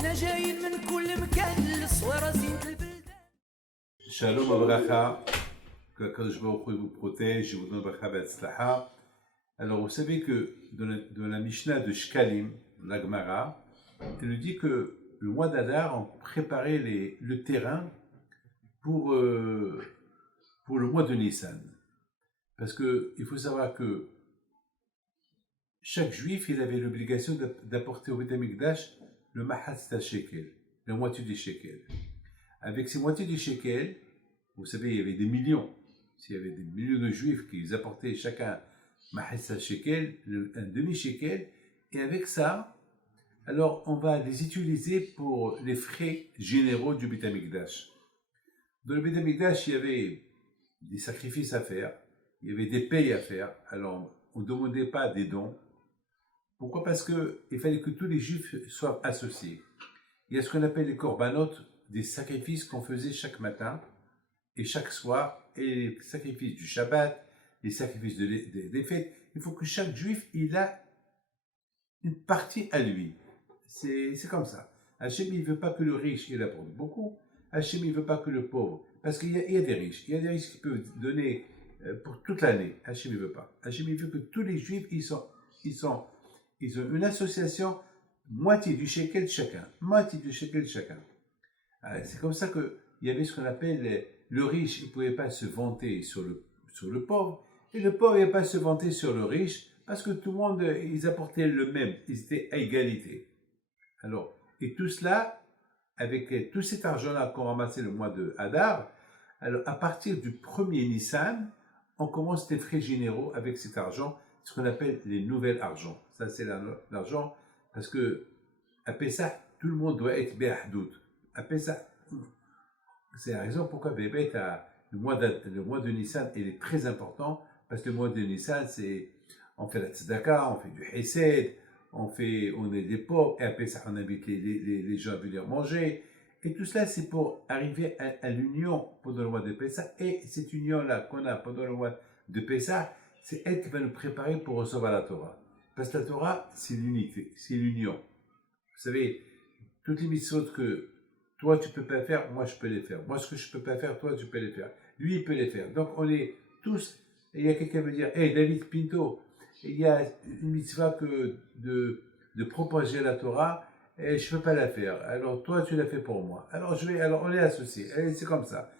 حنا جايين من كل مكان للصويرة زينة البلدان. Shalom Abracha, que Kadosh Baruch Hu vous protège et vous donne Bracha Be'atzlacha. Alors vous savez que dans la Mishnah de Shkalim, la Gemara, elle nous dit que le mois d'Adar, on préparait le terrain pour le mois de Nissan. Parce qu'il faut savoir que chaque juif, il avait l'obligation d'apporter au Beth Amikdash le Mahatzta Shekel, la moitié du Shekel. Avec ces moitiés du Shekel, vous savez, il y avait des millions. S'il y avait des millions de juifs qui apportaient chacun Mahatzta Shekel, un demi-Shekel, et avec ça, alors on va les utiliser pour les frais généraux du Beth Amikdash. Dans le Beth Amikdash, il y avait des sacrifices à faire, il y avait des payes à faire, alors on ne demandait pas des dons. Pourquoi? Parce qu'il fallait que tous les juifs soient associés. Il y a ce qu'on appelle les korbanot, des sacrifices qu'on faisait chaque matin et chaque soir, et les sacrifices du Shabbat, les sacrifices des fêtes. Il faut que chaque juif, il a une partie à lui. C'est comme ça. Hachem, il ne veut pas que le riche, il apporte beaucoup. Hachem, il ne veut pas que le pauvre. Parce qu'il y a des riches. Il y a des riches qui peuvent donner pour toute l'année. Hachem, il ne veut pas. Hachem, il veut que tous les juifs, ils ont une association, moitié du shekel chacun. Moitié du shekel chacun. C'est comme ça qu'il y avait ce qu'on appelle le riche, il ne pouvait pas se vanter sur le pauvre. Et le pauvre, il ne pouvait pas se vanter sur le riche. Parce que tout le monde, ils apportaient le même. Ils étaient à égalité. Alors, et tout cela, avec tout cet argent-là qu'on ramassait le mois de Hadar, alors à partir du 1er Nissan, on commence les frais généraux avec cet argent, ce qu'on appelle les nouvelles argent. Ça, c'est l'argent, parce que à Pessah, tout le monde doit être Be'ahdout. À Pessah, c'est la raison pourquoi Bébé, le mois de Nissan, il est très important, parce que le mois de Nissan, on fait la tzedaka, on fait du hesed, on est des pauvres, et après ça, on invite les gens à venir manger. Et tout cela, c'est pour arriver à l'union pendant le mois de Pessah. Et cette union-là qu'on a pendant le mois de Pessah, c'est elle qui va nous préparer pour recevoir la Torah. Parce que la Torah, c'est l'unité, c'est l'union. Vous savez, toutes les mitzvot que toi, tu ne peux pas faire, moi, je peux les faire. Moi, ce que je ne peux pas faire, toi, tu peux les faire. Lui, il peut les faire. Donc, on est tous... Et il y a quelqu'un qui veut dire, hey, David Pinto, il y a une mitzvah de propager la Torah, et je ne peux pas la faire. Alors toi, tu l'as fait pour moi. Alors on est associés. C'est comme ça.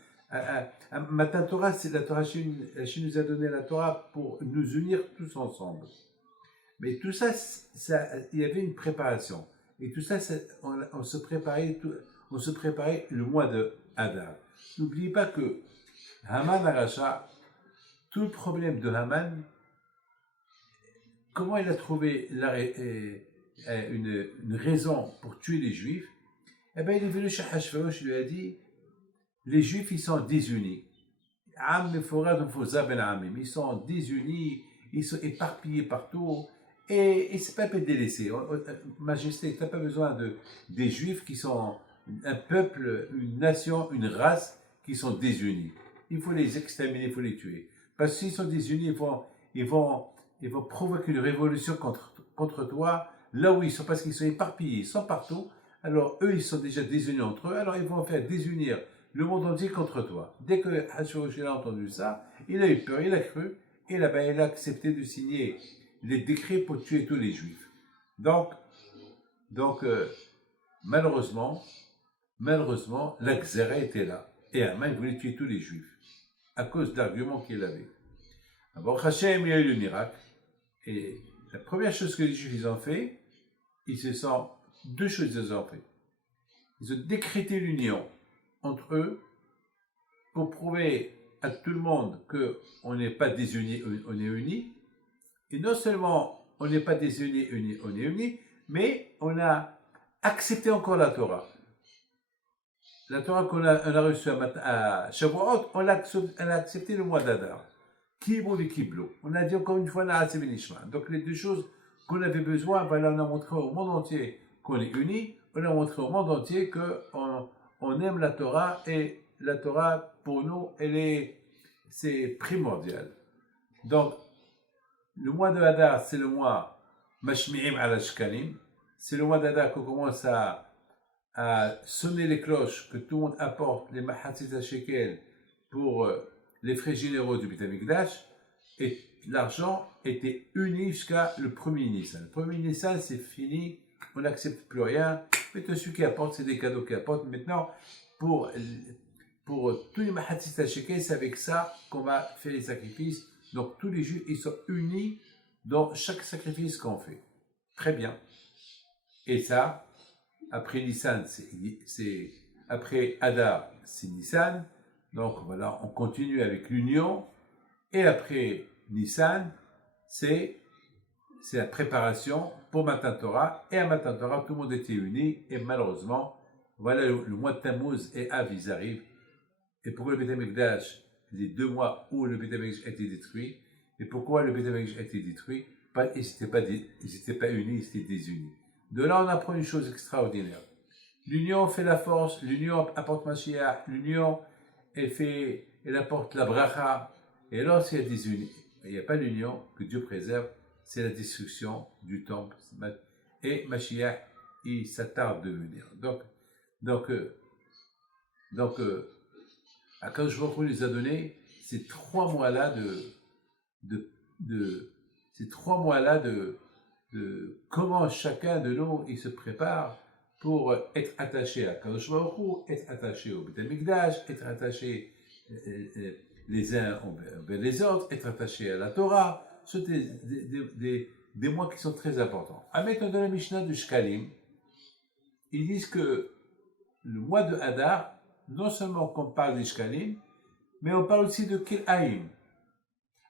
Matan Torah, c'est la Torah. Hachem nous a donné la Torah pour nous unir tous ensemble. Mais tout ça, il y avait une préparation. Et tout ça, on se préparait le mois de Hadar. N'oubliez pas que Haman Aracha, tout le problème de Haman, comment il a trouvé une raison pour tuer les Juifs? Eh bien, il est venu chez Hachverosh, il lui a dit, les Juifs, ils sont désunis. Ils sont désunis, ils sont éparpillés partout, et c'est pas peut délaissé. Majesté, tu n'as pas besoin des Juifs qui sont un peuple, une nation, une race qui sont désunis. Il faut les exterminer, il faut les tuer. Parce que s'ils sont désunis, ils vont provoquer une révolution contre toi, là où ils sont, parce qu'ils sont éparpillés, ils sont partout. Alors eux, ils sont déjà désunis entre eux, alors ils vont faire désunir le monde entier contre toi. Dès que Hachverosh a entendu ça, il a eu peur, il a cru, et là-bas, il a accepté de signer les décrets pour tuer tous les Juifs. Donc malheureusement, la Xéra était là, et Haman voulait tuer tous les Juifs, à cause d'arguments qu'il avait. Alors Hachem, il y a eu le miracle, et la première chose que les Juifs ils ont fait, deux choses ils ont fait. Ils ont décrété l'union entre eux pour prouver à tout le monde qu'on n'est pas désunis, on est unis. Et non seulement on n'est pas désunis, on est unis, mais on a accepté encore la Torah. La Torah qu'on a reçue à Shavuot, on a accepté le mois d'Adar. Kibou et Kiblo. On a dit encore une fois, donc les deux choses qu'on avait besoin, voilà, on a montré au monde entier qu'on est unis, on a montré au monde entier qu'on aime la Torah, et la Torah, pour nous, c'est primordial. Donc, le mois de Hadar, c'est le mois Mashmi'im ala Shkalim, c'est le mois d'Adar qu'on commence à à sonner les cloches que tout le monde apporte les mahatzit shekel pour les frais généraux du Beit HaMikdash, et l'argent était uni jusqu'à le premier Nissan. Le premier Nissan, c'est fini, on n'accepte plus rien. Maintenant, celui qui apporte, c'est des cadeaux qui apportent. Maintenant, pour tous les mahatzit shekel, c'est avec ça qu'on va faire les sacrifices. Donc, tous les Juifs, ils sont unis dans chaque sacrifice qu'on fait. Très bien. Et ça, après Nissan, c'est après Adar, c'est Nissan. Donc voilà, on continue avec l'union. Et après Nissan, c'est la préparation pour Matan Torah. Et à Matan Torah, tout le monde était uni. Et malheureusement, voilà, le mois de Tammuz et Av, ils arrivent. Et pourquoi le Beit HaMikdash, les 2 mois où le Beit HaMikdash a été détruit, et pourquoi le Beit HaMikdash a été détruit? Ils n'étaient pas unis, ils étaient désunis. De là, on apprend une chose extraordinaire. L'union fait la force, l'union apporte Mashiach, l'union, elle apporte la bracha. Et lorsqu'il y a des unis, il n'y a pas l'union que Dieu préserve, c'est la destruction du temple. Et Mashiach, il s'attarde de venir. Donc, Akadosh Baruch Hu nous a donné ces 3 mois-là ces 3 mois-là de comment chacun de nous il se prépare pour être attaché à Kadosh Baruch Hu, être attaché au Beit HaMikdash, être attaché les uns envers les autres, être attaché à la Torah. Ce sont des mois qui sont très importants. À maintenant dans la Mishnah de Shkalim, ils disent que le mois de Hadar, non seulement qu'on parle des Shkalim, mais on parle aussi de Kil'aim.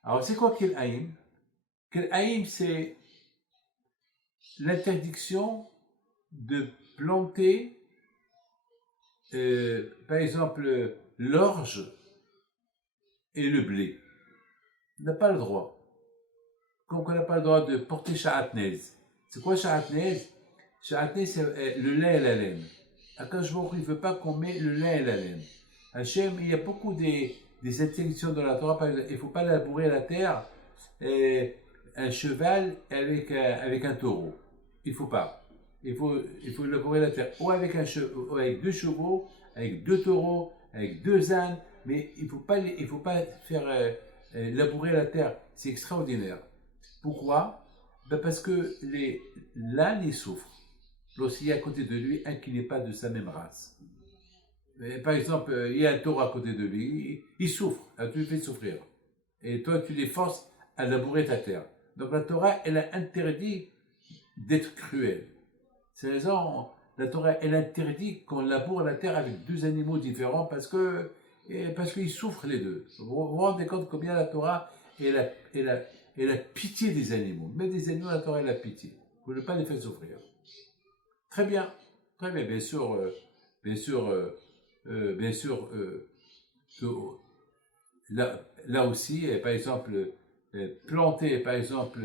Alors c'est quoi Kil'aim? Kil'aim, c'est l'interdiction de planter, par exemple, l'orge et le blé. On n'a pas le droit. Comme on n'a pas le droit de porter sha'atnez. C'est quoi sha'atnez? Sha'atnez, c'est le lin et la laine. Akadosh Baruch Hu, il ne veut pas qu'on mette le lin et la laine. Hachem, il y a beaucoup des interdictions dans la Torah. Par exemple, il ne faut pas labourer la terre un cheval avec un taureau. Il ne faut pas. Il faut labourer la terre ou avec 2 chevaux, avec 2 taureaux, avec 2 ânes, mais il ne faut pas faire labourer la terre. C'est extraordinaire. Pourquoi? Parce que l'âne, il souffre lorsqu'il y a à côté de lui un qui n'est pas de sa même race. Par exemple, il y a un taureau à côté de lui, il souffre, alors tu le fais souffrir. Et toi, tu les forces à labourer ta terre. Donc la Torah, elle a interdit d'être cruelle. C'est la raison, la Torah, elle interdit qu'on laboure la terre avec 2 animaux différents parce qu'ils souffrent les deux. Vous vous rendez compte combien la Torah, elle a pitié des animaux. Mais des animaux, la Torah, elle a pitié. Vous ne pouvez pas les faire souffrir. Très bien, bien sûr, là aussi, par exemple, planter, par exemple,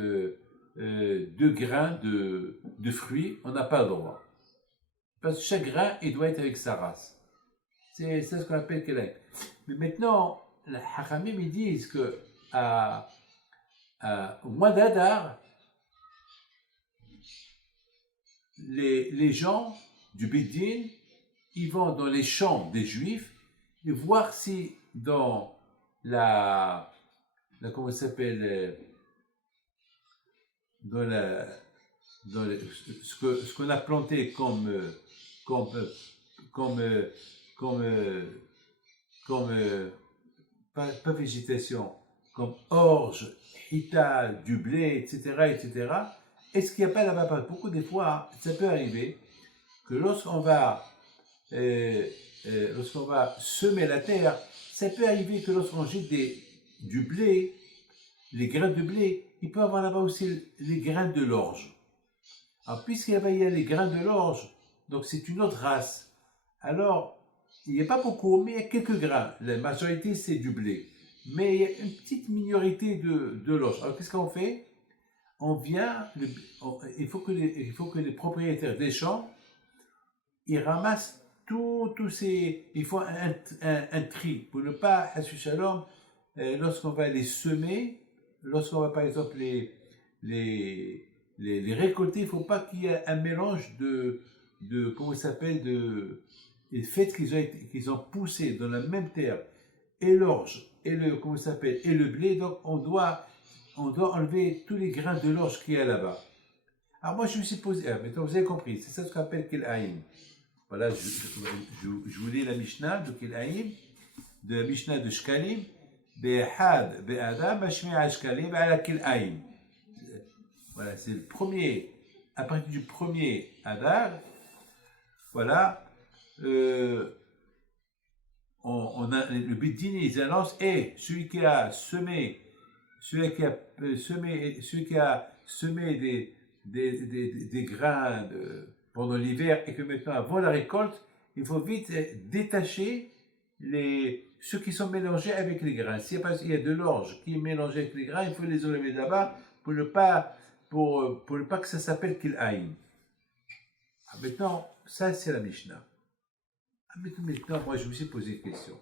2 grains de fruits, on n'a pas le droit. Parce que chaque grain, il doit être avec sa race. C'est ce qu'on appelle Kelek. Mais maintenant, les Hachamim, ils disent que au mois d'Adar, les gens du Bédine, ils vont dans les champs des Juifs et voir si dans comment ça s'appelle, ce qu'on a planté pas végétation, comme orge, hita, du blé, etc. Est-ce qu'il n'y a pas là-bas, beaucoup des fois, ça peut arriver que lorsqu'on va semer la terre, ça peut arriver que lorsqu'on jette du blé, les grains de blé, il peut y avoir là-bas aussi les grains de l'orge. Alors, puisqu'il y a les grains de l'orge, donc c'est une autre race. Alors, il n'y a pas beaucoup, mais il y a quelques grains. La majorité, c'est du blé. Mais il y a une petite minorité de l'orge. Alors, qu'est-ce qu'on fait? Il faut que les propriétaires des champs, ils ramassent tous ces... Il faut un tri pour ne pas, Hashu Shalom, lorsqu'on va les semer, lorsqu'on va par exemple les récolter, il ne faut pas qu'il y ait un mélange comment ça s'appelle, le fait qu'ils ont poussé dans la même terre et l'orge et le, comment ça s'appelle, et le blé, donc on doit enlever tous les grains de l'orge qu'il y a là-bas. Alors moi je me suis posé, maintenant vous avez compris, c'est ça ce qu'on appelle Kil'aïm. Voilà, je vous lis la Mishnah de Kil'aïm, de la Mishnah de Shkalim, Be'had, Be'adam, Bashmi'a Shkalim, Ala Kil'aïm. Voilà, c'est le premier, à partir du premier Adar, voilà, on a le Bidin, ils annoncent, et celui qui a semé, celui qui a semé des grains pendant l'hiver et que maintenant avant la récolte, il faut vite détacher ceux qui sont mélangés avec les grains. S'il y a de l'orge qui est mélangée avec les grains, il faut les enlever là-bas pour ne pas que ça s'appelle Kil'aïm. Maintenant, ça c'est la Mishnah. Maintenant, moi je me suis posé une question.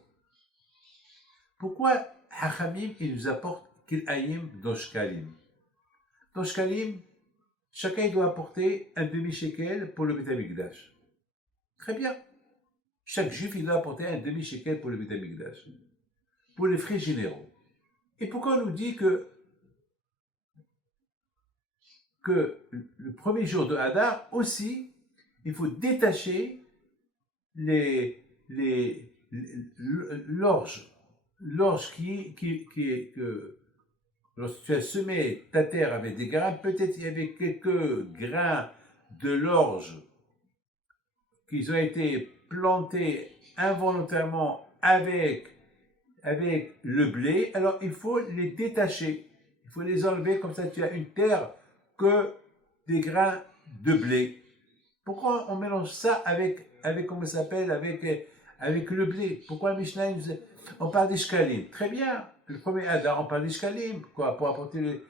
Pourquoi Hachamim il nous apporte Kil'aïm dans Shkalim? Dans Shkalim, chacun doit apporter un demi-shekel pour le Beth Amikdash. Très bien. Chaque juif il doit apporter un demi-shekel pour le Beth Amikdash. Pour les frais généraux. Et pourquoi on nous dit que le premier jour de Hadar aussi, il faut détacher l'orge que lorsque tu as semé ta terre avec des grains, peut-être il y avait quelques grains de l'orge qui ont été plantés involontairement avec le blé, alors il faut les détacher, il faut les enlever, comme ça tu as une terre que des grains de blé. Pourquoi on mélange ça avec comment ça s'appelle, avec le blé? Pourquoi le Mishnah, on parle des shkalim? Très bien, le premier Hadar, on parle des shkalim, quoi, pour apporter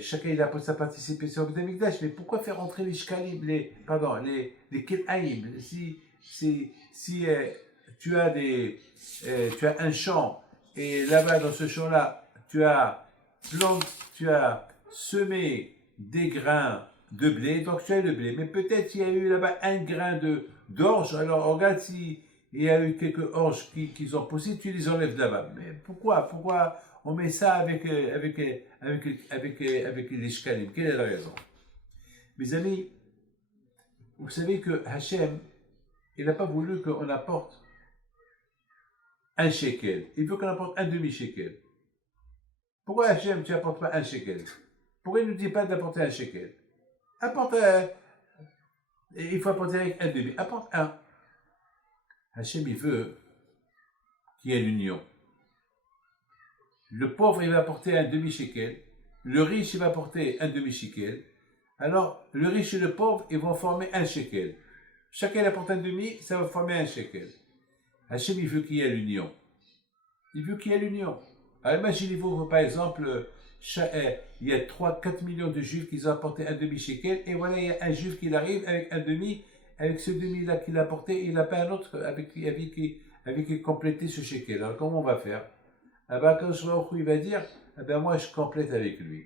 chacun il apporte sa participation au Beth Amikdash, mais pourquoi faire entrer les shkalim, les kil'aïm? Si tu as un champ, et là-bas dans ce champ-là, tu as semé des grains de blé, donc tu as le blé, mais peut-être il y a eu là-bas un grain d'orge, alors regarde s'il y a eu quelques orges qui ont poussé, tu les enlèves là-bas. Mais pourquoi on met ça avec les shkalim? Quelle est la raison? Mes amis, vous savez que Hachem, il n'a pas voulu qu'on apporte un shekel, il veut qu'on apporte un demi-shekel. Pourquoi Hachem, tu n'apportes pas un shekel? Pourquoi il ne nous dit pas d'apporter un shekel? Apporte il faut apporter avec un demi. Apporte un. Hachem, il veut qu'il y ait l'union. Le pauvre, il va apporter un demi-shekel. Le riche, il va apporter un demi-shekel. Alors, le riche et le pauvre, ils vont former un shekel. Chacun apporte un demi, ça va former un shekel. Hachem, il veut qu'il y ait l'union. Il veut qu'il y ait l'union. Alors, imaginez-vous, par exemple, il y a 3-4 millions de juifs qui ont apporté un demi-shekel, et voilà, il y a un juif qui arrive avec un demi, avec ce demi-là qu'il a apporté, il n'a pas un autre avec qui compléter ce shekel. Alors, comment on va faire? Ah ben, quand il va dire, ah ben, moi, je complète avec lui.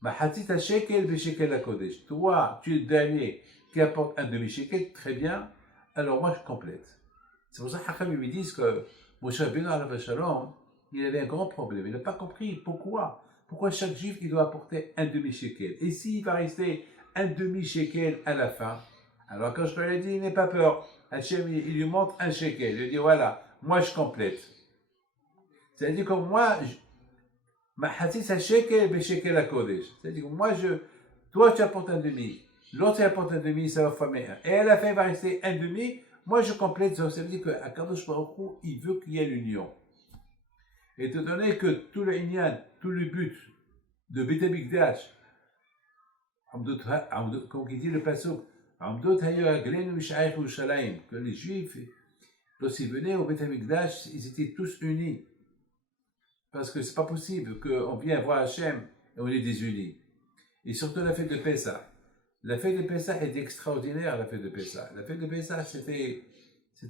Mahatita shekel beshekel hakodesh. Toi, tu es le dernier qui apporte un demi-shekel, très bien, alors moi, je complète. C'est pour ça que Hacham lui disent que Moshe Rabbeinu alav shalom, il avait un grand problème. Il n'a pas compris pourquoi. Pourquoi chaque juif il doit apporter un demi-shekel. Et s'il va rester un demi-shekel à la fin, alors quand je lui ai dit, n'aie pas peur, Hachem il lui montre un shekel. Il lui dit voilà, moi je complète. C'est-à-dire que moi, ma hatis a shekel be shekel à kodesh. C'est-à-dire que moi toi tu apportes un demi, l'autre apporte un demi, ça va former un. Et à la fin il va rester un demi, moi je complète. Ça veut dire qu'à Kadosh Baruch Hu, il veut qu'il y ait l'union. Étant donné que tout le inyan, tout le but de Beth Amikdash, comme il dit le pasuk, que les juifs, lorsqu'ils venaient au Beth Amikdash, ils étaient tous unis. Parce que c'est pas possible qu'on vienne voir Hachem et on est désunis. Et surtout la fête de Pessah. La fête de Pessah était extraordinaire, la fête de Pessah. La fête de Pessah, c'était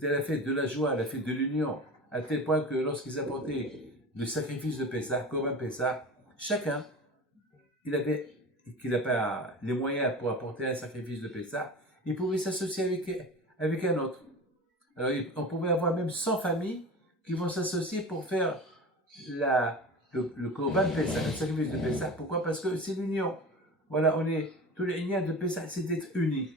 la fête de la joie, la fête de l'union, à tel point que lorsqu'ils apportaient le sacrifice de Pessah, comme un Pessah, chacun, il qu'il n'a pas les moyens pour apporter un sacrifice de Pessah, il pouvait s'associer avec un autre. Alors, on pouvait avoir même 100 familles qui vont s'associer pour faire le Korban Pessah, le sacrifice de Pessah. Pourquoi? Parce que c'est l'union. Voilà, tous les Indiens de Pessah, c'est d'être unis.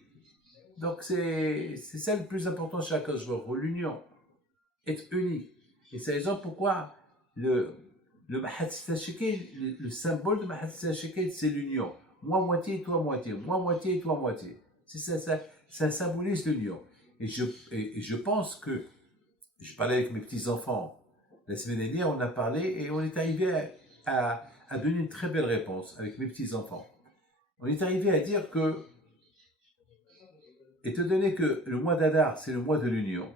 Donc, c'est ça le plus important chez Akadosh Baruch Hu, l'union. Être unis. Et c'est la raison pourquoi le Mahatzit Shekel, le symbole de Mahatzit Shekel, c'est l'union. Moi moitié, toi moitié. Moi moitié, toi moitié. C'est ça symbolise l'union. Et je pense que, je parlais avec mes petits-enfants la semaine dernière, on a parlé et on est arrivé à donner une très belle réponse avec mes petits-enfants. On est arrivé à dire que, étant donné que le mois d'Adar, c'est le mois de l'union,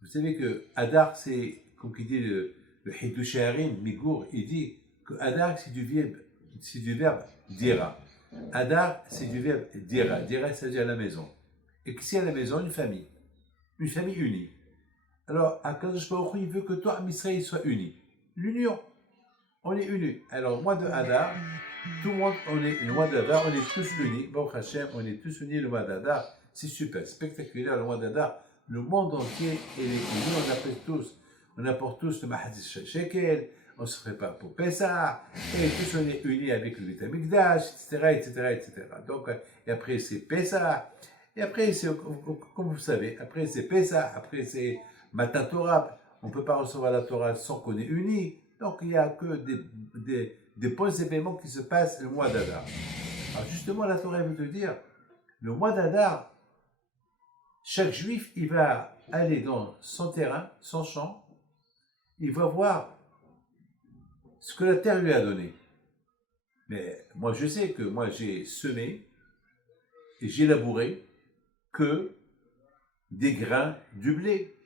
vous savez que Adar, c'est, comme il dit le Hidush Harim, Migour, il dit que Adar, c'est du verbe dira. Adar, c'est du verbe dira. Dira, c'est-à-dire la maison. Et qu'ici à la maison, une famille unie. Alors, Akadosh Baruch Hu, il veut que toi, Israël, soit uni. L'union, on est unis. Alors, mois de Adar, tout le monde, le mois d'Adar, on est tous unis. Baruch Hashem, on est tous unis le mois d'Adar. C'est super, spectaculaire le mois d'Adar. Le monde entier est unis. On apporte tous le Mahatzit Shekel, on se prépare pour Pessah, et tous on est unis avec le Beit HaMikdash, etc. Donc, et après c'est Pessah, et après c'est, comme vous savez, après c'est Pessah, après c'est Matan Torah. On ne peut pas recevoir la Torah sans qu'on est unis. Donc il n'y a que des bons événements qui se passent le mois d'Adar. Alors justement, la Torah veut te dire, le mois d'Adar, chaque juif, il va aller dans son terrain, son champ, il va voir ce que la terre lui a donné. Mais moi, je sais que moi, j'ai semé et j'ai labouré que des grains du blé.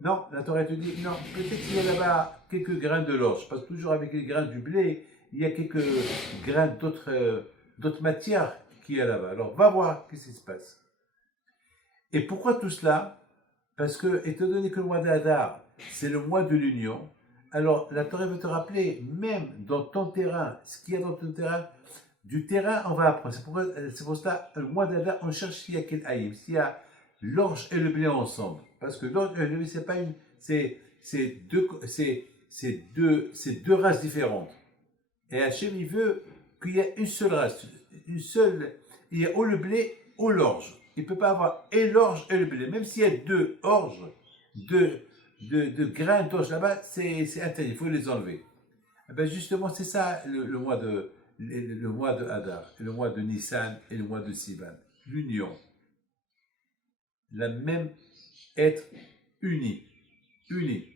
Non, la Torah te dit, non, peut-être qu'il y a là-bas quelques grains de l'orge, parce que toujours avec les grains du blé, il y a quelques grains d'autres matières qu'il y a là-bas. Alors, va voir qu'est-ce qui se passe. Et pourquoi tout cela? Parce que, étant donné que le mois d'Adar, c'est le mois de l'union, alors la Torah veut te rappeler, même dans ton terrain, ce qu'il y a dans ton terrain, du terrain, on va apprendre. C'est pour ça, le mois d'Adar, on cherche s'il y a quel haïm, s'il y a l'orge et le blé ensemble. Parce que l'orge et le blé, c'est pas une, c'est deux races différentes. Et Hachem, il veut qu'il y ait une seule race, il y a ou le blé ou l'orge. Il ne peut pas avoir et l'orge et le blé. Même s'il y a deux orges, deux grains d'orge là-bas, c'est interdit, il faut les enlever. Et ben justement, c'est ça le mois de Hadar, le mois de Nissan et le mois de Sivan. L'union. La même être unis. Unis.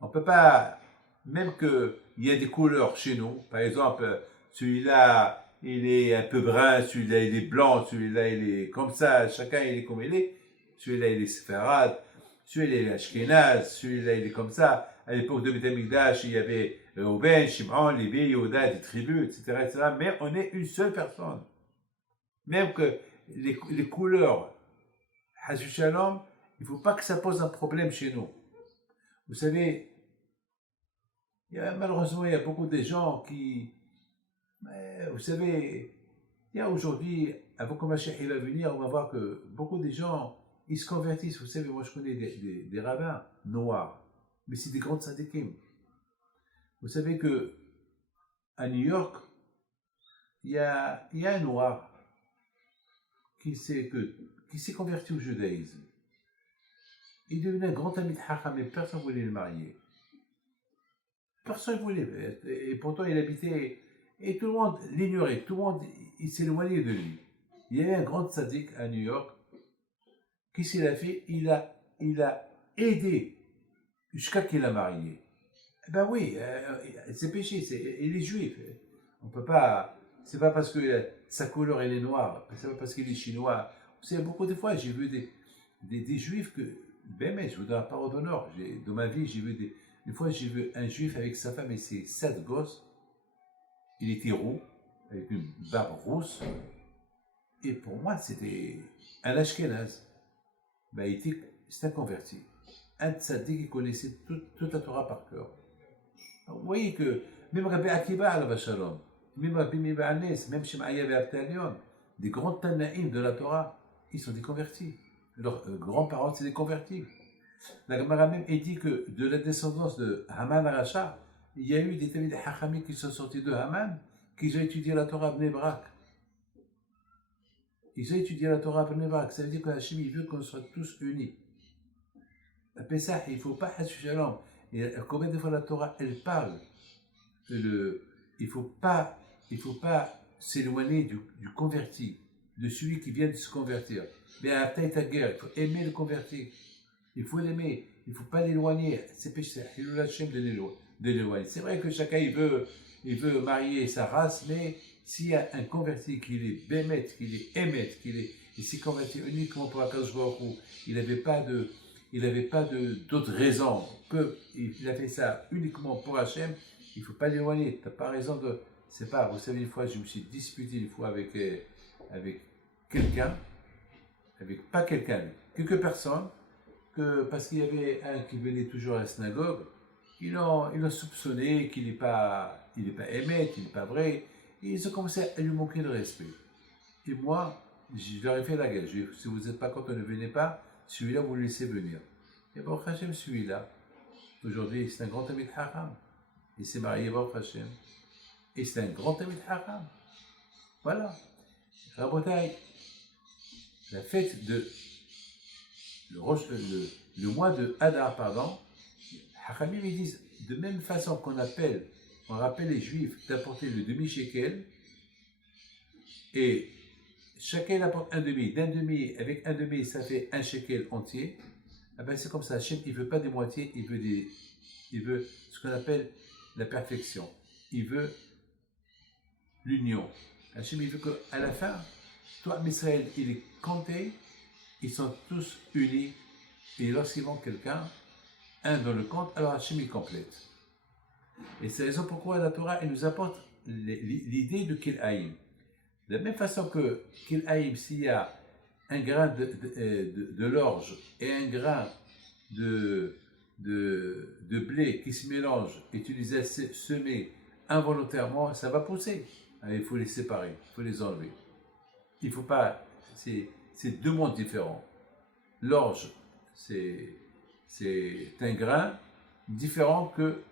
On ne peut pas, même qu'il y a des couleurs chez nous, par exemple, celui-là, il est un peu brun, celui-là il est blanc, celui-là il est comme ça, chacun il est comme il est. Celui-là il est séfarade, celui-là il est ashkénaz, celui-là il est comme ça. À l'époque de Beit HaMikdash, il y avait Reuben, Shimon, Lévi, Yehuda, des tribus, etc. Mais on est une seule personne. Même que les couleurs, Hashu Shalom, il ne faut pas que ça pose un problème chez nous. Vous savez, malheureusement, il y a beaucoup de gens qui... Vous savez, il y a aujourd'hui, avant que Mashiach va venir, on va voir que beaucoup de gens, ils se convertissent. Vous savez, moi je connais des rabbins noirs, mais c'est des grands tzadikim. Vous savez que à New York, il y a un noir qui s'est converti au judaïsme. Il est devenu un grand ami de Chacham, mais personne ne voulait le marier. Personne ne voulait. Et pourtant, il habitait... Et tout le monde l'ignorait, tout le monde il s'éloignait de lui. Il y avait un grand tzaddik à New York. Qu'est-ce qu'il a fait? Il a aidé jusqu'à qu'il a marié. Ben oui, c'est péché, il est juif. On peut pas, c'est pas parce que sa couleur elle est noire, c'est pas parce qu'il est chinois. Vous savez, beaucoup de fois j'ai vu des juifs que, ben mais je vous donne la parole d'honneur. Dans ma vie, une fois j'ai vu un juif avec sa femme et ses 7 gosses. Il était roux, avec une barbe rousse, et pour moi, c'était un ashkénaz. Ben, c'était un converti. Un tzaddik qui connaissait toute la Torah par cœur. Donc, vous voyez que, même Rabbi Akiba, al Shalom, même chez Maïa Be'Abtalion, des grands Tanaïm de la Torah, ils sont des convertis. Leurs grands-parents, c'est des convertis. La Gemara même dit que de la descendance de Haman Aracha, il y a eu des Talmid Hachamim qui sont sortis de Haman, qui ont étudié la Torah à Bnei Brak. Ils ont étudié la Torah à Bnei Brak. Ça veut dire que Hachem, il veut qu'on soit tous unis. À Pessah, il ne faut pas Hashu Shalom. Et combien de fois la Torah, elle parle il ne faut pas s'éloigner du converti, de celui qui vient de se convertir. Mais à ta guerre, il faut aimer le converti. Il faut l'aimer. Il ne faut pas l'éloigner. C'est péché. Il est Hachem de l'éloigner. C'est vrai que chacun, il veut marier sa race, mais s'il y a un converti qui est bémet, qui est émet, il s'est converti uniquement pour Akadosh Baruch Hu, il n'avait pas d'autres raisons, il a fait ça uniquement pour Hachem, il ne faut pas l'éloigner. Tu n'as pas raison de. C'est pas, vous savez, une fois, je me suis disputé une fois avec quelqu'un, quelques personnes, parce qu'il y avait un qui venait toujours à la synagogue, ils l'ont soupçonné qu'il n'est pas émet, qu'il n'est pas vrai, et ils ont commencé à lui manquer de respect. Et moi, je leur ai fait la gueule. Si vous n'êtes pas content, ne venez pas, celui-là, vous le laissez venir. Et bon, Hachem, celui-là, aujourd'hui, c'est un grand ami de Haram. Il s'est marié, Baruch Hashem. Et c'est un grand ami de Haram. Voilà. Rabotai, la fête de. Le mois de Hadar, pardon, Hachamim, ils disent, de même façon on rappelle les Juifs d'apporter le demi-shekel, et chacun apporte un demi, avec un demi, ça fait un shekel entier. Ah ben c'est comme ça, Hachem, il ne veut pas des moitiés, il veut ce qu'on appelle la perfection. Il veut l'union. Hachem, il veut qu'à la fin, toi, Israël, il est compté, ils sont tous unis, et lorsqu'ils manque quelqu'un, un dans le compte, alors Hachem, il complète. Et c'est la raison pourquoi la Torah, elle nous apporte l'idée de Kil'aïm. De la même façon que Kil'aïm, s'il y a un grain de l'orge et un grain de blé qui se mélangent et tu les as semés involontairement, ça va pousser. Alors, il faut les séparer, il faut les enlever. Il ne faut pas. C'est deux mondes différents. L'orge, c'est un grain différent que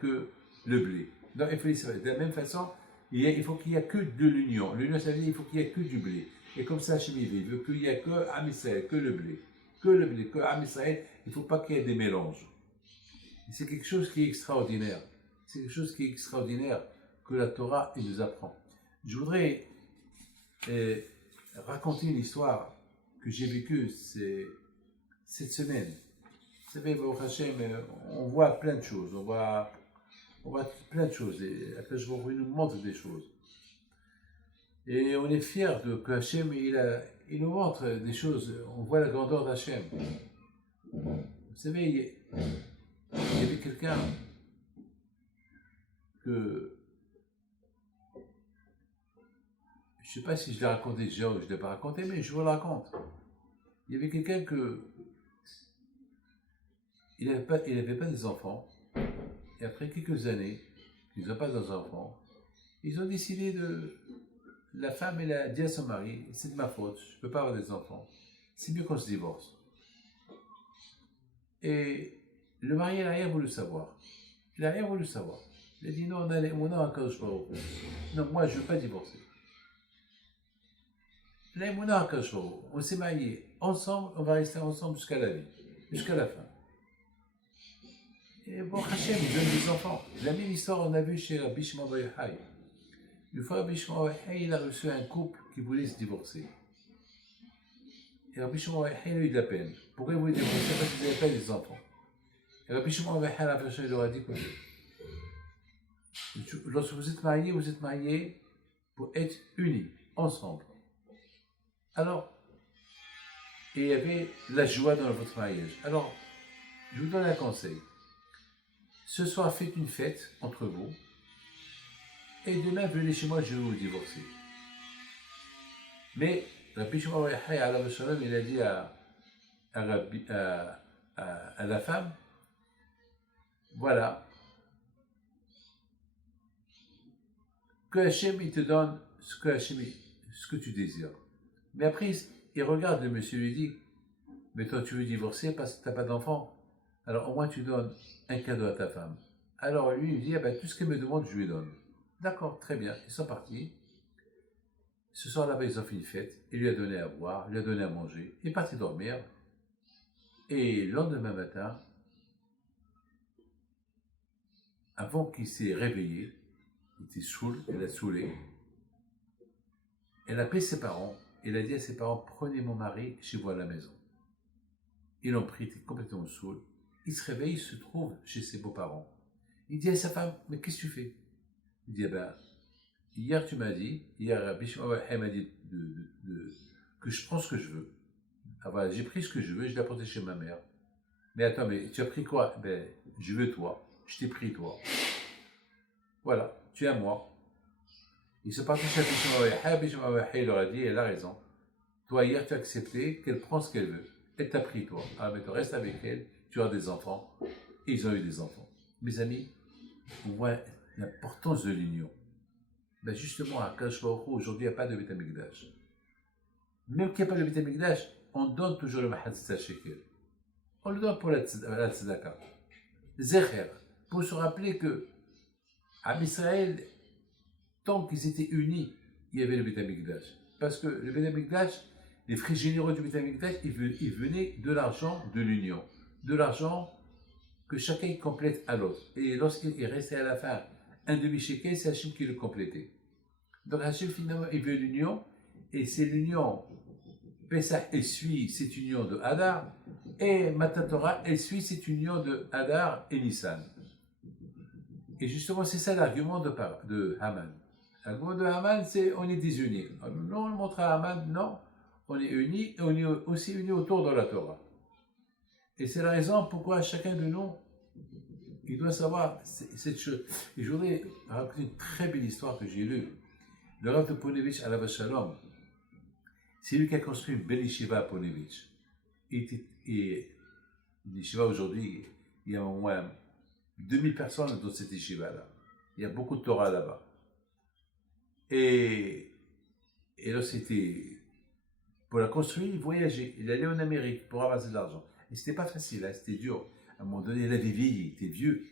que le blé. Donc il faut les séparer. De la même façon, il faut qu'il n'y ait que de l'union. L'union, ça veut dire qu'il faut qu'il n'y ait que du blé. Et comme ça, Hachem, il veut qu'il n'y ait que Am Israël, que le blé, que Am Israël. Il ne faut pas qu'il y ait des mélanges. C'est quelque chose qui est extraordinaire. C'est quelque chose qui est extraordinaire que la Torah elle nous apprend. Je voudrais raconter une histoire que j'ai vécue cette semaine. Vous savez, Baruch Hashem, on voit plein de choses. On voit plein de choses. Et après, je nous montre des choses. Et on est fiers que Hachem, il nous montre des choses. On voit la grandeur d'Hachem. Vous savez, il y avait quelqu'un que. Je ne sais pas si je l'ai raconté déjà ou je ne l'ai pas raconté, mais je vous le raconte. Il y avait quelqu'un que. Il n'avait pas des enfants. Et après quelques années, ils n'ont pas d'enfants, ils ont décidé de. La femme, elle a dit à son mari, c'est de ma faute, je ne peux pas avoir des enfants. C'est mieux qu'on se divorce. Et le mari, il n'a rien voulu savoir. Il n'a rien voulu savoir. Il a dit non, non, moi, je ne veux pas divorcer. On s'est mariés ensemble, on va rester ensemble jusqu'à la vie, jusqu'à la fin. Et bon, Hachem, il donne des enfants. La même histoire, on a vu chez Rabbi Shimon bar Yochai. Une fois, Rabbi Shimon bar Yochai, il a reçu un couple qui voulait se divorcer. Et Rabbi Shimon bar Yochai a eu de la peine. Pourquoi il voulait se divorcer? Parce qu'ils n'avaient pas des enfants. Et Rabbi Shimon bar Yochai, la personne, il leur a dit que lorsque vous êtes mariés pour être unis, ensemble. Alors, et il y avait la joie dans votre mariage. Alors, je vous donne un conseil. Ce soir, faites une fête entre vous. Et demain, venez chez moi, je vais vous divorcer. Mais, Rabbi Shimon bar Yochai, il a dit à la femme, voilà, que Hachem, il te donne ce que ce que tu désires. Mais après, il regarde le monsieur, lui dit, mais toi, tu veux divorcer parce que tu n'as pas d'enfant. Alors, au moins, tu donnes un cadeau à ta femme. Alors, lui, il dit, ah ben, tout ce qu'elle me demande, je lui donne. D'accord, très bien. Ils sont partis. Ce soir là-bas, ils ont fait une fête. Il lui a donné à boire, il lui a donné à manger. Il est parti dormir. Et le lendemain matin, avant qu'il s'est réveillé, il était saoul, elle a saoulé. Elle a appelé ses parents. Elle a dit à ses parents, prenez mon mari chez vous à la maison. Ils l'ont pris, il était complètement saoul. Il se réveille, il se trouve chez ses beaux-parents. Il dit à sa femme, mais qu'est-ce que tu fais? Il dit, eh ben, hier tu m'as dit, hier Bishma m'a dit que je prends ce que je veux. Ah, voilà, j'ai pris ce que je veux, je l'ai apporté chez ma mère. Mais attends, mais tu as pris quoi? Ben, je veux toi, je t'ai pris toi. Voilà, tu es à moi. Ils se partent chez Bishma il leur a dit, elle a raison. Toi, hier, tu as accepté qu'elle prend ce qu'elle veut. Elle t'a pris, toi. Ah, mais tu restes avec elle, tu as des enfants. Et ils ont eu des enfants. Mes amis, on voit l'importance de l'union. Ben justement, à Kadosh Baruch Hu, aujourd'hui, il n'y a pas de Beit HaMikdash. Même qu'il n'y a pas de Beit HaMikdash, on donne toujours le Mahatzah Shekel. On le donne pour la Tzedaka. Zecher, pour se rappeler que, à Israël, tant qu'ils étaient unis, il y avait le Beit HaMikdash. Parce que le Beit HaMikdash, les frais généraux du Beit HaMikdash, ils venaient de l'argent de l'union. De l'argent que chacun complète à l'autre. Et lorsqu'il restait à la fin un demi-shekel, c'est Hachem qui le complétait. Donc Hachem, finalement, il veut l'union, et c'est l'union. Pesach, elle suit cette union de Hadar, et Matan Torah, elle suit cette union de Hadar et Nissan. Et justement, c'est ça l'argument de Haman. L'argument de Haman, c'est on est désunis. Non, on montre à Haman, non, on est unis, et on est aussi unis autour de la Torah. Et c'est la raison pourquoi chacun de nous, il doit savoir cette chose. Et je voudrais raconter une très belle histoire que j'ai lue. Le Rav de Ponevitch, Alav Shalom, c'est lui qui a construit une belle yeshiva à Ponevitch. Et l'yeshiva aujourd'hui, il y a au moins 2000 personnes dans cette yeshiva-là. Il y a beaucoup de Torah là-bas. Et là, c'était, pour la construire, il voyageait. Il allait en Amérique pour ramasser de l'argent. Et c'était pas facile, hein, c'était dur. À un moment donné, il avait vieilli, il était vieux.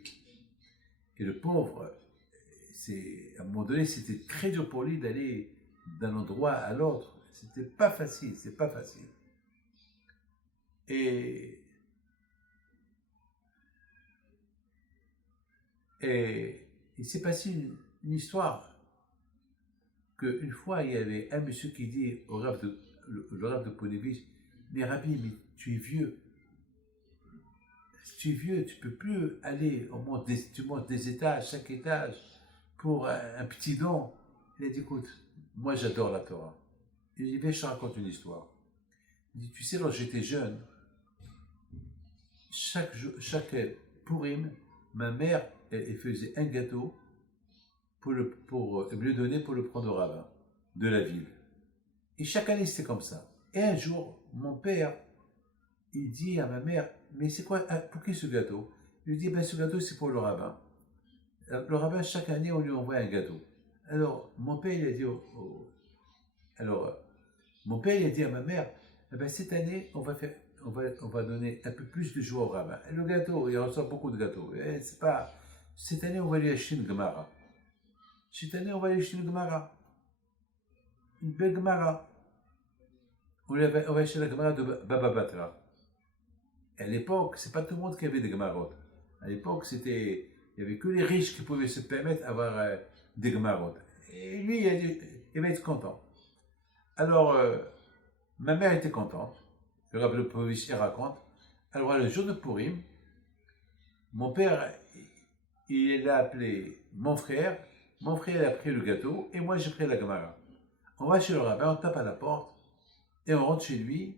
Et le pauvre, à un moment donné, c'était très dur pour lui d'aller d'un endroit à l'autre. C'était pas facile, c'est pas facile. Et il s'est passé une histoire qu'une fois, il y avait un monsieur qui dit au Rav le Rav de Ponevitch, mais Rabbi, mais tu es vieux. Tu es vieux, tu ne peux plus aller, tu montes des étages, chaque étage, pour un petit don. Il a dit, écoute, moi j'adore la Torah. Il dit, viens, je te raconte une histoire. Il dit, tu sais, lorsque j'étais jeune, chaque Purim, ma mère, elle faisait un gâteau pour me le donner pour le prendre au rabbin de la ville. Et chaque année, c'était comme ça. Et un jour, mon père, il dit à ma mère, mais c'est quoi, pour qui ce gâteau? Il lui dit, ben ce gâteau c'est pour le rabbin. Le rabbin, chaque année, on lui envoie un gâteau. Alors, mon père, il a dit, mon père, il a dit à ma mère, eh ben, cette année, on va donner un peu plus de joie au rabbin. Et le gâteau, il reçoit beaucoup de gâteaux. Et c'est pas, cette année, on va lui acheter une Gemara. Cette année, on va lui acheter une Gemara. Une belle Gemara. On va acheter la Gemara de Baba Batra. Et à l'époque, c'est pas tout le monde qui avait des Gemarot. À l'époque, il y avait que les riches qui pouvaient se permettre d'avoir des Gemarot. Et lui, il va être content. Alors, ma mère était contente. Le Rav Lepovitch raconte. Alors, le jour de Purim, mon père, il a appelé mon frère. Mon frère a pris le gâteau et moi, j'ai pris la Gemara. On va chez le rabbin, on tape à la porte et on rentre chez lui.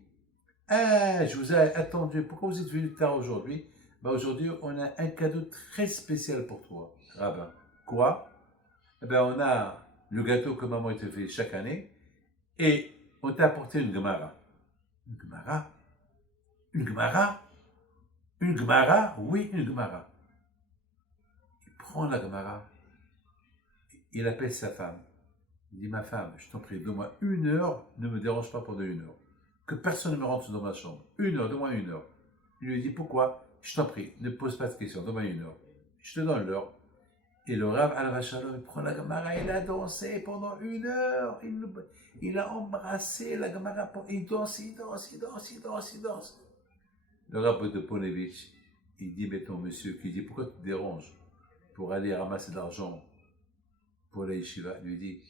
Ah, je vous ai attendu. Pourquoi vous êtes venu tard aujourd'hui? Ben aujourd'hui, on a un cadeau très spécial pour toi, rabbin. Quoi? Eh ben, on a le gâteau que maman te fait chaque année et on t'a apporté une Gemara. Une Gemara? Une Gemara? Une Gemara? Oui, une Gemara. Il prend la Gemara. il appelle sa femme. Il dit, ma femme, je t'en prie, donne-moi 1 heure, ne me dérange pas pendant 1 heure. Que personne ne me rentre dans ma chambre. 1 heure, donne-moi 1 heure. Il lui dit, pourquoi? Je t'en prie, ne pose pas de questions, donne-moi 1 heure. Je te donne l'heure. Et le Rav Alav Shalom, il prend la Gemara, il a dansé pendant 1 heure. Il a embrassé la Gemara, il danse, il danse, il danse, il danse, il danse. Le Rav de Ponevich, il dit, mais ton monsieur, qui dit, pourquoi tu te déranges pour aller ramasser de l'argent pour la yeshiva? Il lui dit,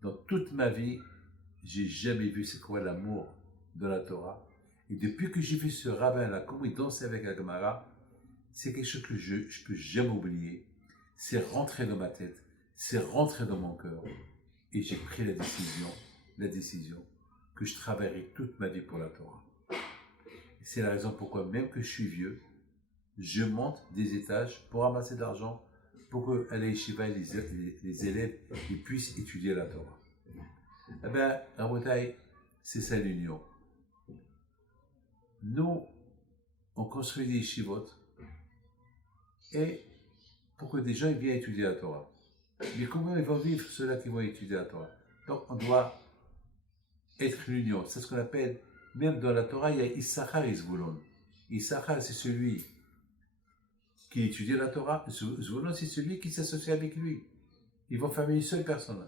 dans toute ma vie, j'ai jamais vu c'est quoi l'amour de la Torah. Et depuis que j'ai vu ce rabbin-là, comment il dansait avec la Gemara, c'est quelque chose que je ne peux jamais oublier. C'est rentré dans ma tête, c'est rentré dans mon cœur. Et j'ai pris la décision que je travaillerai toute ma vie pour la Torah. Et c'est la raison pourquoi, même que je suis vieux, je monte des étages pour ramasser de l'argent pour que à la yeshiva, les élèves ils puissent étudier la Torah. Eh bien, Rabotai, c'est ça l'union. Nous, on construit des yeshivot et pour que des gens ils viennent étudier la Torah. Mais comment ils vont vivre ceux-là qui vont étudier la Torah? Donc, on doit être l'union. C'est ce qu'on appelle, même dans la Torah, il y a Issachar et Zvulon. Issachar, c'est celui qui étudie la Torah. Zvulon, c'est celui qui s'associe avec lui. Ils vont faire une seule personne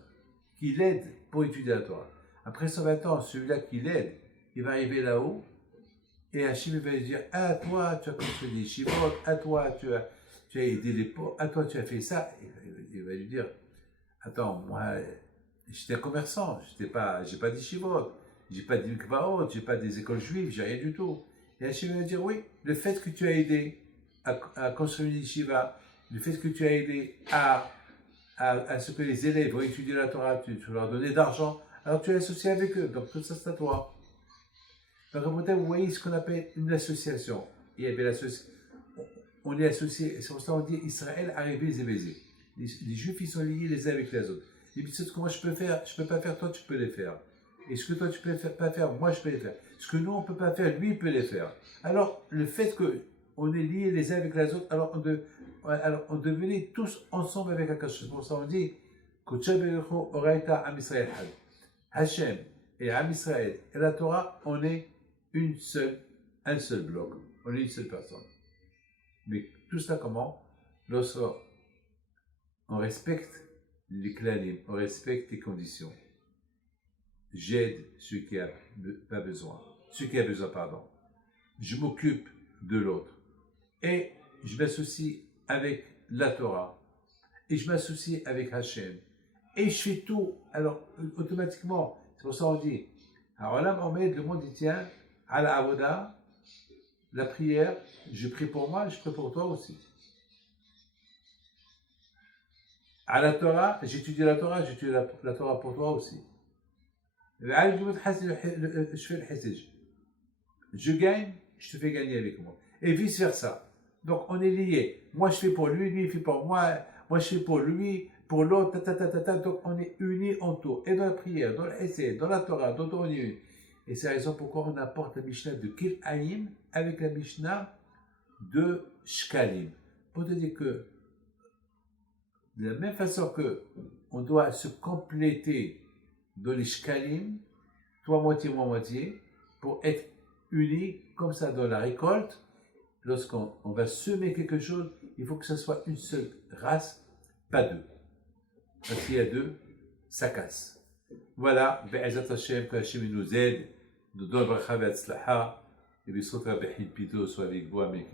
qui l'aide pour étudier la Torah. Après 120 ans, celui-là qui l'aide, il va arriver là-haut et Hachim va lui dire, ah, toi, tu as construit des shivot, à toi, tu as aidé les pauvres, à toi, tu as fait ça. Il va lui dire, attends, moi, j'étais un commerçant, j'ai pas des shivot, j'ai pas des mikvaot, j'ai pas des écoles juives, j'ai rien du tout. Et Hachim va lui dire, oui, le fait que tu as aidé à construire une yeshiva, le fait que tu as aidé à ce que les élèves vont étudier la Torah, tu leur donner d'argent, alors tu es associé avec eux, donc tout ça c'est à toi. Donc vous voyez ce qu'on appelle une association. Il y avait on est associé, c'est pour ça qu'on dit Israël arrivé Zébézé. Les Juifs ils sont liés les uns avec les autres. Ils disent ce que moi je peux faire, je peux pas faire, toi tu peux les faire. Et ce que toi tu peux pas faire, moi je peux les faire. Ce que nous on peut pas faire, lui il peut les faire. Alors le fait que on est liés les uns avec les autres, alors on devenait tous ensemble avec Akash. C'est pour ça qu'on dit Hachem et Am Israël et la Torah, on est un seul bloc, on est une seule personne. Mais tout ça comment? Lorsqu'on respecte les clanim, on respecte les conditions. J'aide ceux qui a pas besoin, pardon. Je m'occupe de l'autre. Et je m'associe avec la Torah. Et je m'associe avec Hachem. Et je fais tout. Alors, automatiquement, c'est pour ça qu'on dit, alors là, Mohamed, le monde il tient à la avoda, la prière, je prie pour moi, je prie pour toi aussi. À la Torah, j'étudie la Torah pour toi aussi. Je fais le hessage. Je gagne, je te fais gagner avec moi. Et vice versa. Donc on est liés. Moi je fais pour lui, lui il fait pour moi, moi je fais pour lui, pour l'autre, donc on est unis en tout. Et dans la prière, dans l'essai, dans la Torah, dans on est unis. Et c'est la raison pourquoi on apporte la Mishnah de Kil'ayim avec la Mishnah de Shkalim. Pour te dire que de la même façon que on doit se compléter dans les Shkalim, toi moitié, moi moitié, pour être unis comme ça dans la récolte. Lorsqu'on va semer quelque chose, il faut que ce soit une seule race, pas deux. Parce qu'il y a deux, ça casse. Voilà, Be'ezat Hashem, que Hashem nous aide, nous donne bracha ve'atzlaha, et B'sot Rabbi Pito soit avec vous, Amen.